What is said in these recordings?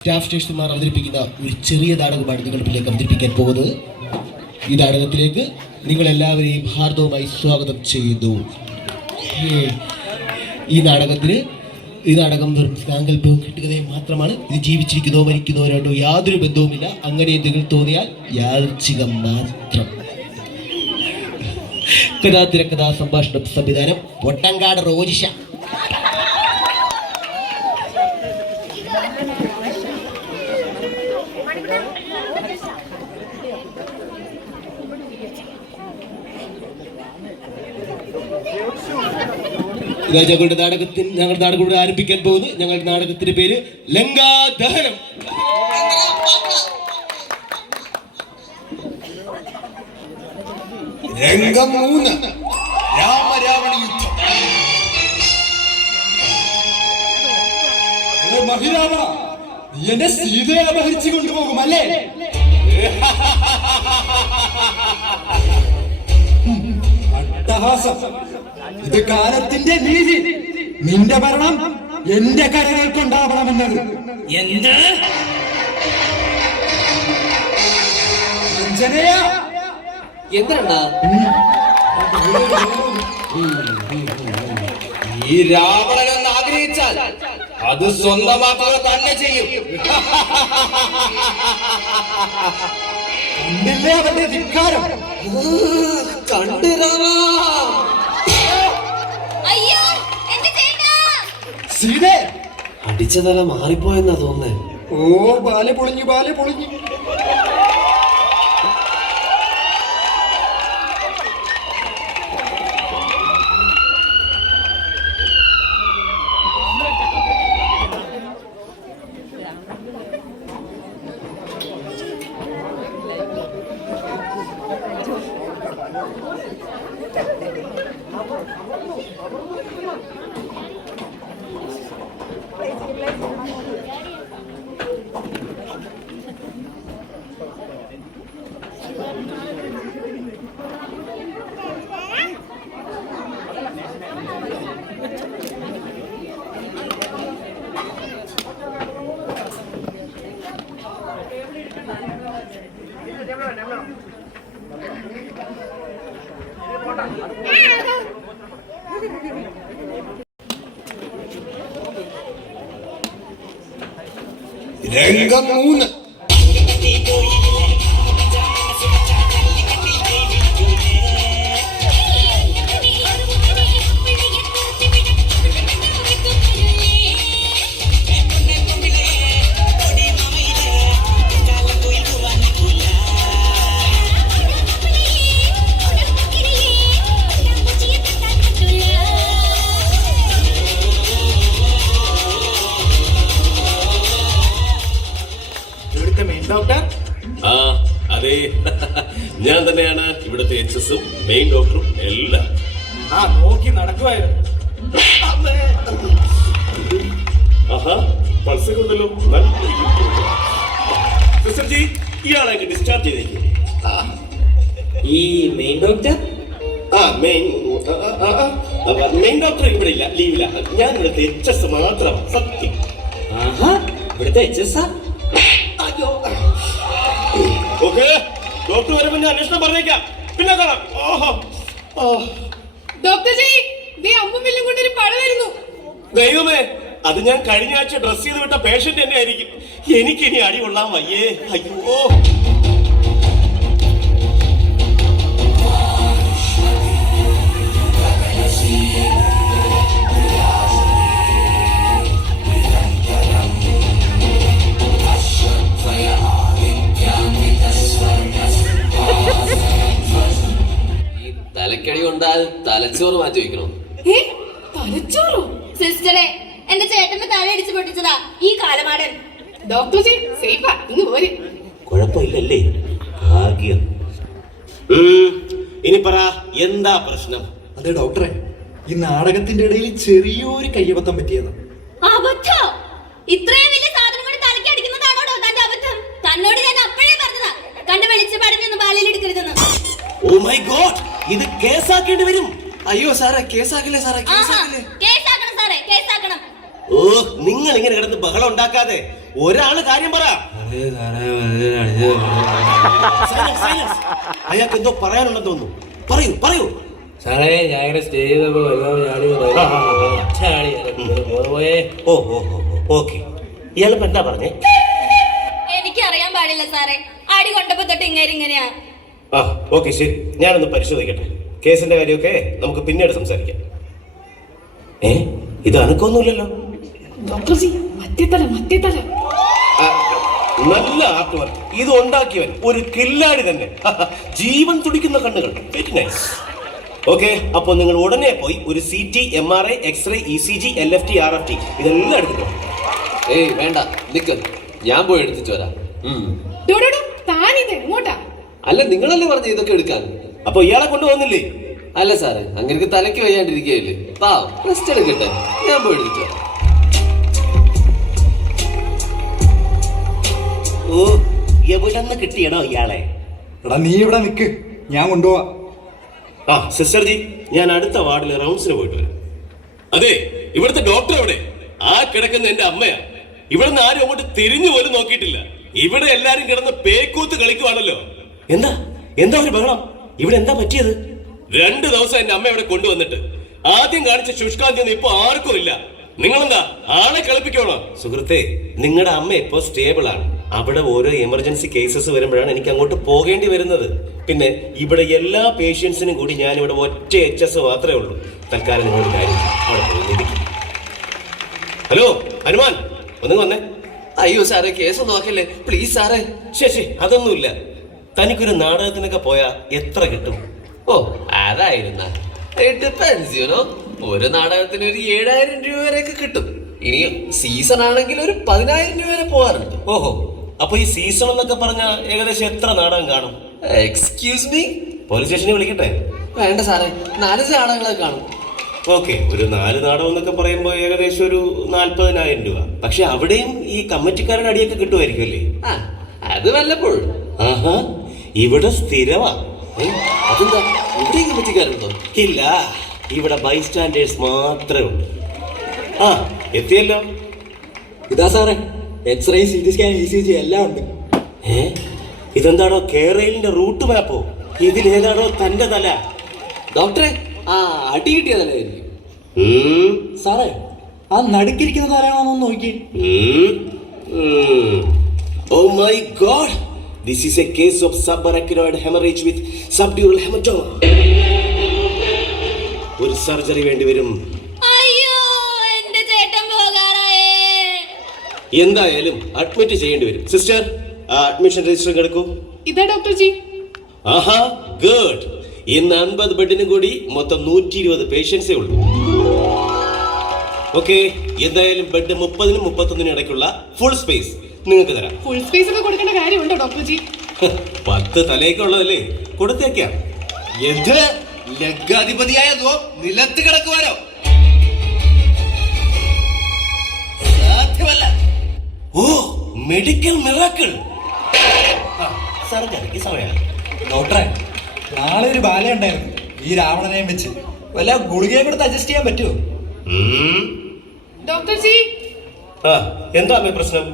Staff സ്റ്റേഷന്മാർ അവതരിപ്പിക്കുന്ന ഒരു ചെറിയ നാടകമാണ് നിങ്ങളുടെ മുന്നിലേക്ക് അവതരിപ്പിക്കാൻ പോകുന്നത്. ഈ നാടകത്തിലേക്ക് നിങ്ങളെല്ലാവരെയും ഹാർദവമായി സ്വാഗതം ചെയ്യുന്നു. ഈ നാടകം വെറും സാങ്കല്പവും കെട്ടുകഥയും മാത്രമാണ്. ഇത് ജീവിച്ചിരിക്കുന്നോ മരിക്കുന്നവരോട്ടോ യാതൊരു ബന്ധവുമില്ല. അങ്ങനെ എന്തെങ്കിലും തോന്നിയാൽ യാദൃച്ഛികം മാത്രം. കഥാ സംഭാഷണ സംവിധാനം പൊട്ടങ്കാട് റോജിഷ. ഞങ്ങളുടെ നാടകം ആരംഭിക്കാൻ പോകുന്നു. ഞങ്ങളുടെ നാടകത്തിന്റെ പേര് ലങ്കാദഹനം. രംഗം 3 രാമരാവണ യുദ്ധം. മഹിരാവ, നീ എന്റെ സീതയെ അപഹരിച്ചു കൊണ്ടുപോകും അല്ലേ? അട്ടഹാസം. ഇത് കാലത്തിന്റെ നീതി. നിന്റെ ഭരണം എന്റെ കരകൾക്കുണ്ടാവണമെന്നത്. എന്ത്? അഞ്ജനയാ, എന്താ ഈ രാവണൻ എന്ന് ആഗ്രഹിച്ചാൽ അത് സ്വന്തമാക്കുക തന്നെ ചെയ്യും. കണ്ടില്ലേ അവന്റെ ധിക്കാരം? കണ്ടു സീതേ, അടിച്ച തല മാറിപ്പോയെന്നാ തോന്നേ. ഓ, ബാല പൊളിഞ്ഞു. രംഗം 3 ഡോക്ടർ? അതെ, ഞാൻ തന്നെയാണ് ഇവിടുത്തെ HSഉം മെയിൻ ഡോക്ടറും എല്ലാം. നോക്കി നടക്കുവായിരുന്നു. പൾസൊക്കെ ഉണ്ടല്ലോ. സിസ്റ്റർജി, ഇയാളെ ഡിസ്ചാർജ് ചെയ്തേക്കും. ഈ മെയിൻ ഡോക്ടർ? മെയിൻ ഡോക്ടർ ഇവിടെ ഇല്ല, ലീവില്ല. ഞാൻ ഇവിടുത്തെ HS മാത്രം. സത്യം. ഇവിടുത്തെ HS? ഓക്കെ, ഡോക്ടർ വരുമ്പോ ഞാൻ അന്വേഷണം പറഞ്ഞേക്കാം. പിന്നെ കാണാം. ദൈവമേ, അത് ഞാൻ കഴിഞ്ഞ ആഴ്ച ഡ്രസ് ചെയ്ത് വിട്ട പേഷ്യന്റ് തന്നെ ആയിരിക്കും. എനിക്കിനി അടി കൊള്ളാൻ വയ്യേ. അയ്യോ, തലക്കടി കൊണ്ടാൽ തലച്ചോറ് മാറ്റി വെക്കണോ? തലച്ചോറോ? സിസ്റ്ററെ, എന്റെ ചേട്ടന്റെ തല അടിച്ചു പൊട്ടിച്ചതാ ഈ കാലമാടൻ. ഡോക്ടർ സേഫാ, ഇങ്ങ് പോര്. കുഴപ്പമില്ലല്ലേ? ഭാഗ്യം. ഇനി പറ, എന്താ പ്രശ്നം? അതെ ഡോക്ടറെ, ഈ നാടകത്തിന്റെ ഇടയിൽ ചെറിയൊരു കയ്യബദ്ധം പറ്റിയത്. അബദ്ധം? ഇത്രയും വലിയ സാധനം കൂടി തലയ്ക്ക് അടിക്കുന്നതാണോ തന്റെ അബദ്ധം? തന്നോട് ഞാൻ അപ്പോഴേ പറഞ്ഞതാ, കണ്ട് വെളിച്ചു പടഞ്ഞൊന്നും ബാലയിൽ എടുക്കരുതെന്ന്. ഓ മൈ ഗോഡ്, ഇത് കേസാക്കേണ്ടി വരും. അയ്യോ സാറേ, കേസാക്കില്ലേ സാറേ? കേസാക്കണം സാറേ, കേസാക്കണം. ഓ, നിങ്ങൾ ഇങ്ങനെ കിടന്ന് ബഹളം ഉണ്ടാക്കാതെ ഒരാള് കാര്യം പറ. Silence, silence. അയാൾക്ക് എന്തോ പറയാനുണ്ടെന്ന് തോന്നുന്നു. പറയൂ പറയൂ. സാറേ ഞാൻ ഇങ്ങനെ സ്റ്റേജിൽ ഓ ഓക്കെ. ഇയാളിപ്പോ എന്താ പറഞ്ഞേ? എനിക്കറിയാൻ പാടില്ല സാറേ, അടി കൊണ്ടപ്പോ തൊട്ട് ഇങ്ങനെയാ. ആ ഓക്കെ ശരി, ഞാനൊന്ന് പരിശോധിക്കട്ടെ. കേസിന്റെ കാര്യമൊക്കെ നമുക്ക് പിന്നീട് സംസാരിക്കാം. ഇത് അനക്കൊന്നുമില്ലല്ലോ. നല്ല ആർട്ട് വർക്ക്. ഇത് ഉണ്ടാക്കിയവൻ ഒരു കില്ലാടി തന്നെ. ജീവൻ തുടിക്കുന്ന കണ്ണുകൾ. Very nice. ഓക്കെ, അപ്പൊ നിങ്ങൾ ഉടനെ പോയി ഒരു CT, MRI, x ray, ECG, LFT, RFT ഇതെല്ലാം എടുത്തിട്ടോ. ഏയ് വേണ്ട, നിക്ക്, ഞാൻ പോയി എടുത്തിട്ട് വരാം. അല്ല, നിങ്ങളല്ലേ പറഞ്ഞു ഇതൊക്കെ എടുക്കാൻ. അപ്പൊ ഇയാളെ കൊണ്ടുവന്നില്ലേ? അല്ല സാറേ, അങ്ങനെ തലയ്ക്ക് വയ്യാണ്ടിരിക്കുകയല്ലേ, പാവം, റെസ്റ്റ് എടുക്കട്ടെ, ഞാൻ പോയി എടുത്തിട്ട് വരാം. ഓ, എവിടെന്ന് കിട്ടിയടോ ഇയാളെ? എടാ നീ ഇവിടെ നിക്ക്, ഞാൻ കൊണ്ടുപോവാ. ആ സിസ്റ്റർ ജി, ഞാൻ അടുത്ത വാർഡിൽ റൗണ്ട്സിന് പോയിട്ട് വരാം. അതെ, ഇവിടുത്തെ ഡോക്ടർ എവിടെ? ആ കിടക്കുന്ന എന്റെ അമ്മയാ. ഇവിടുന്ന് ആരും അങ്ങോട്ട് തിരിഞ്ഞു പോലും നോക്കിയിട്ടില്ല. ഇവിടെ എല്ലാരും കിടന്ന് പേക്കൂത്ത് കളിക്കുവാണല്ലോ. എന്താ എന്താ ഒരു ബഹളം? ഇവിടെ എന്താ പറ്റിയത്? 2 ദിവസം എന്റെ അമ്മ ഇവിടെ കൊണ്ടുവന്നിട്ട് ആദ്യം കാണിച്ച ശുഷ്കാന്തി ഒന്നും ഇപ്പൊ ആർക്കും ഇല്ല. നിങ്ങളെന്താ ആളെ കളിപ്പിക്കണോ? സുഹൃത്തെ, നിങ്ങളുടെ അമ്മ ഇപ്പോ സ്റ്റേബിൾ ആണ്. അവിടെ ഓരോ എമർജൻസി കേസസ് വരുമ്പോഴാണ് എനിക്ക് അങ്ങോട്ട് പോകേണ്ടി വരുന്നത്. പിന്നെ ഇവിടെ എല്ലാ പേഷ്യൻസിനും കൂടി ഞാൻ ഇവിടെ ഒറ്റ HS മാത്രമേ ഉള്ളൂ. തൽക്കാലം നിങ്ങളൊരു കാര്യം അവിടെ പോയിരിക്കും. ഹലോ ഹനുമാൻ, ഒന്ന് വന്നേ. അയ്യോ സാറേ, കേസ് നോക്കല്ലേ പ്ലീസ് സാറേ. ശരി, അതൊന്നുമില്ല. തനിക്കൊരു നാടകത്തിനൊക്കെ പോയാ എത്ര കിട്ടും? ഓ അതായിരുന്ന ഒരു നാടകത്തിന് ഒരു 7,000 രൂപ വരെയൊക്കെ കിട്ടും. ഇനി സീസൺ ആണെങ്കിൽ ഒരു 10,000 രൂപ വരെ പോവാറുണ്ട്. ഓഹോ, അപ്പൊ ഈ സീസൺ എന്നൊക്കെ പറഞ്ഞ ഏകദേശം എത്ര നാടകം കാണും? എക്സ്ക്യൂസ് മീ, പോലീസ് സ്റ്റേഷനിൽ വിളിക്കട്ടെ? വേണ്ട സാറേ, 4 നാടകങ്ങളൊക്കെ കാണും. ഓക്കെ, ഒരു 4 നാടകം എന്നൊക്കെ പറയുമ്പോ ഏകദേശം ഒരു 40,000 രൂപ. പക്ഷെ അവിടെയും ഈ കമ്മിറ്റിക്കാരുടെ അടിയൊക്കെ കിട്ടുമായിരിക്കും അല്ലേ? ആ, അത് വല്ലപ്പോഴും. ആഹാ, ഇവിടെ സ്ഥിരമാ. അതെന്താ, ഇവിടെ കമ്മിറ്റിക്കാരുണ്ടോ? ഇല്ല, ഇവിടെ ബൈസ്റ്റാൻഡേഴ്സ് മാത്രമേ ഉള്ളൂ. ആ എത്തിയല്ലോ. ഇതാ സാറേ, എക്സ്റേ, CT സ്കാൻ, ECG എല്ലാം ഉണ്ട്. ഇതെന്താണോ കേരളിന്റെ റൂട്ട് മാപ്പോ? ഇതിലേതാണോ തന്റെ തല? ഡോക്ടറെ, ആ അടി കിട്ടിയതല്ലായിരിക്കും. സാറേ, ആ നടുക്കിരിക്കുന്നത് ആരാണോന്ന് നോക്കി. Oh my god, this is a case of subarachnoid hemorrhage with subdural hematoma. ഒരു സർജറി വേണ്ടി വരും. അയ്യോ, എന്റെ ചേട്ടൻ പോകാറായേ. എന്തായാലും അഡ്മിറ്റ് ചെയ്യേണ്ടി വരും. സിസ്റ്റർ, അഡ്മിഷൻ രജിസ്റ്റർ എടുക്കൂ. ഇതാ ഡോക്ടർ ജി. ആഹാ, ഗുഡ്. ഇന്ന് 50 ബെഡിനും കൂടി മൊത്തം 120 പേഷ്യൻസേ ഉള്ളൂ. ഓക്കെ, എന്തായാലും ബെഡ് 30-നും 31-നും ഇടയ്ക്കുള്ള ഫുൾ സ്പേസ് നിങ്ങൾക്ക് തരാം. ഫുൾ സ്പേസ് ഒക്കെ കൊടുക്കേണ്ട കാര്യമുണ്ടോ ഡോക്ടർ ജി? 10 തലയൊക്കെയുള്ളതല്ലേ, കൊടുത്തേക്കാം. എന്ത് ലഗ്ഗാധിപതിയായതോ നിലത്ത് കിടക്കുവാനോ? സാധ്യമല്ല. ഓ, മെഡിക്കൽ മിറാക്കിൾ. സർജറിക്ക് സമയമാണ്. ഡോക്ടറെ, നാളെ ഒരു ബാല ഉണ്ടായിരുന്നു ഈ രാവണനെയും വെച്ച്. വല്ല ഗുളികയെ കൊടുത്ത് അഡ്ജസ്റ്റ് ചെയ്യാൻ പറ്റുമോ? ഡോക്ടർ ജി, എന്താ അമ്മേ പ്രശ്നം?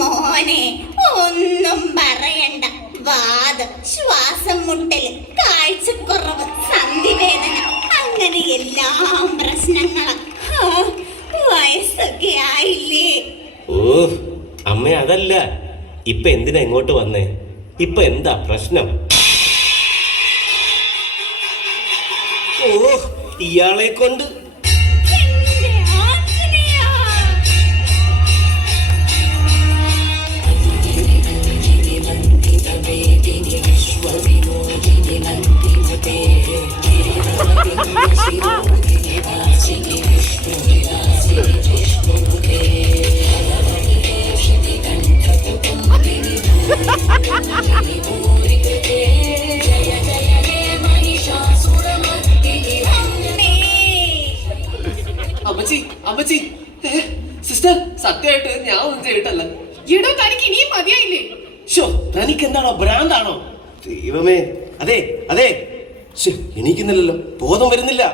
മോനെ, ഒന്നും പറയണ്ട. വാദം, ശ്വാസം മുട്ടല്, കാഴ്ചക്കുറവ്, സന്ധിവേദന, അങ്ങനെ എല്ലാം പ്രശ്നങ്ങളാ. വയസ്സൊക്കെ ആയില്ലേ? ഓ അമ്മ, അതല്ല. ഇപ്പൊ എന്തിനാ ഇങ്ങോട്ട് വന്നേ? ഇപ്പൊ എന്താ പ്രശ്നം? ഓ, ഇയാളെ കൊണ്ട് അമ്മച്ചി, അമ്മച്ചി, സിസ്റ്റർ, സത്യമായിട്ട് ഞാൻ ഒന്നും ചെയ്തിട്ടല്ല. എടോ, തനിക്ക് ഇനിയും മതിയായില്ലേ? തനിക്ക് എന്താണോ, ഭ്രാന്താണോ? ദൈവമേ, അതെ അതെ, എണീക്കുന്നില്ലല്ലോ, ബോധം വരുന്നില്ല.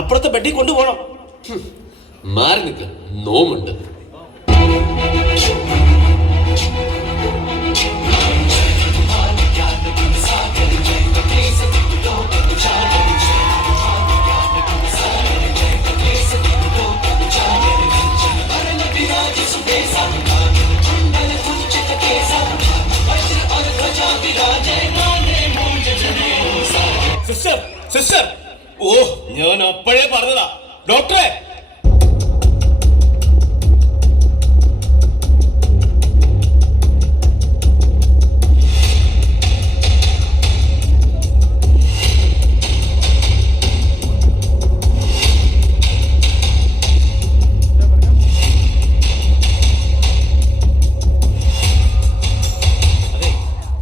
അപ്പുറത്തെ ബെഡിൽ കൊണ്ടുപോകണം. മാറി നിൽക്ക, നോമുണ്ട്. സിസ്റ്റർ, ഓ ഞാൻ അപ്പോഴേ പറഞ്ഞതാ ഡോക്ടറെ.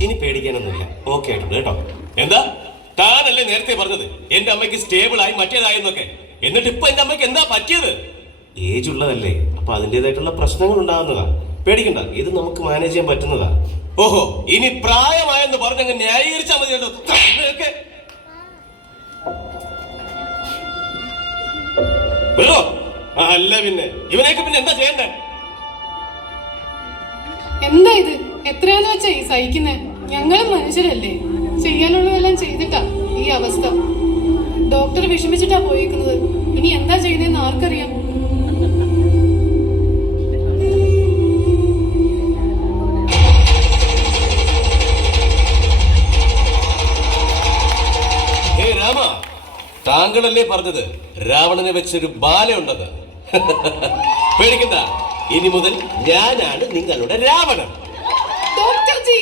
ഇനി പേടിക്കാനൊന്നുമില്ല, ഓക്കെ ആയിട്ടുണ്ട് കേട്ടോ. എന്താ താനല്ലേ നേരത്തെ പറഞ്ഞത് എന്റെ അമ്മയ്ക്ക് സ്റ്റേബിൾ ആയി മറ്റേതായെന്നൊക്കെ? എന്നിട്ട് ഇപ്പൊ എന്റെ അമ്മയ്ക്ക് എന്താ പറ്റിയത്? ഏജ് ഉള്ളതല്ലേ, അപ്പൊ അതിൻ്റെതായിട്ടുള്ള പ്രശ്നങ്ങൾ ഉണ്ടാകുന്നതാ. പേടിക്കണ്ട, ഇത് നമുക്ക് മാനേജ് ചെയ്യാൻ പറ്റുന്നതാ. ഓഹോ, ഇനി പ്രായമായെന്ന് പറഞ്ഞങ്ങ് ന്യായീകരിച്ചാൽ മതി കേട്ടോ. ഒക്കെ വെറോ അല്ല, പിന്നെ ഇവനെയൊക്കെ പിന്നെ എന്താ ചെയ്യണ്ടേ? എന്താ ഇത്? എത്രയാന്ന് വെച്ചാ ഈ സഹിക്കുന്നേ? ഞങ്ങളും മനുഷ്യരല്ലേ, ചെയ്യാനുള്ളതെല്ലാം ചെയ്തിട്ടാ ഈ അവസ്ഥ. ഡോക്ടർ വിഷമിച്ചിട്ടാ പോയേക്കുന്നത്. ഇനി എന്താ ചെയ്യുന്നതെന്ന് ആർക്കറിയാം? ഹേ രാമ, താങ്കളല്ലേ പറഞ്ഞത് രാവണനെ വെച്ചൊരു ബാലയുണ്ടെന്ന്? പേടിക്കണ്ട, ഇനി മുതൽ ഞാനാണ് നിങ്ങളുടെ രാവണൻ. ഡോക്ടർ ജി,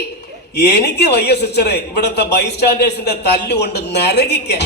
എനിക്ക് വയ്യ സിസ്റ്ററെ ഇവിടത്തെ ബൈസ്റ്റാൻഡേഴ്സിന്റെ തല്ലുകൊണ്ട് നരകിക്കാൻ.